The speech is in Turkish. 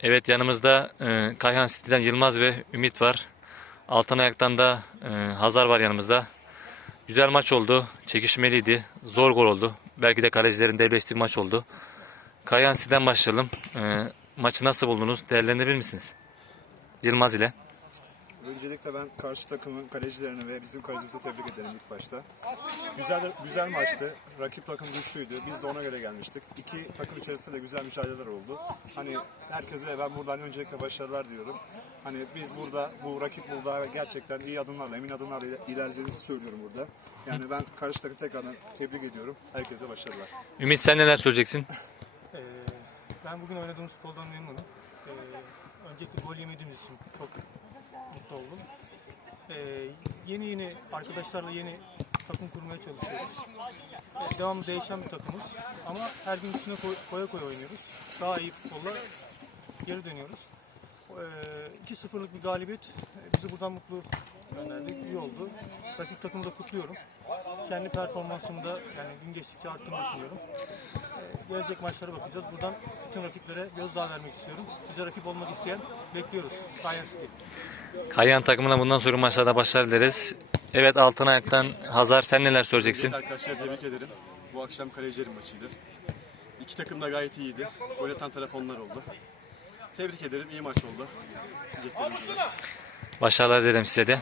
Evet yanımızda e, Kayhan City'den Yılmaz ve Ümit var. Altan Ayak'tan da e, Hazar var yanımızda. Güzel maç oldu. Çekişmeliydi. Zor gol oldu. Belki de kalecilerin derbleştiği bir maç oldu. Kayhan City'den başlayalım. E, maçı nasıl buldunuz? Değerlendirebilir misiniz? Yılmaz ile. Öncelikle ben karşı takımın kalecilerini ve bizim kalecimizi tebrik ederim ilk başta. Güzel güzel maçtı. Rakip takım güçlüydü. Biz de ona göre gelmiştik. İki takım içerisinde de güzel mücadeleler oldu. Hani herkese ben buradan öncelikle başarılar diyorum. Hani biz burada, bu rakip burada gerçekten iyi adımlarla, emin adımlarla ilerleyeceğimizi söylüyorum burada. Yani ben karşı takımı tekrardan tebrik ediyorum. Herkese başarılar. Ümit sen neler söyleyeceksin? Ee, ben bugün oynadığımız futboldan memnunum. Ee, öncelikle gol yemediğimiz için çok. Ee, yeni yeni arkadaşlarla yeni takım kurmaya çalışıyoruz. Ee, devamlı değişen bir takımız ama her gün üstüne koy, koya koya oynuyoruz. Daha iyi futbolla geri dönüyoruz. Ee, 2-0'lık bir galibiyet e, bizi buradan mutlu gönderdi. İyi oldu. Rakip takımı da kutluyorum. Kendi performansımı da yani gün geçtikçe arttığını düşünüyorum. Ee, gelecek maçlara bakacağız. Buradan bütün rakiplere gözdağı vermek istiyorum. Bize rakip olmak isteyen bekliyoruz. Kayanski. Kayhan takımına bundan sonra maçlarda başarılar dileriz. Evet Altan Ayak'tan Hazar sen neler söyleyeceksin? Arkadaşlar tebrik ederim. Bu akşam kalecilerin maçıydı. İki takım da gayet iyiydi. Gol atan taraf onlar oldu. Tebrik ederim. iyi maç oldu. Başarılar dilerim size de.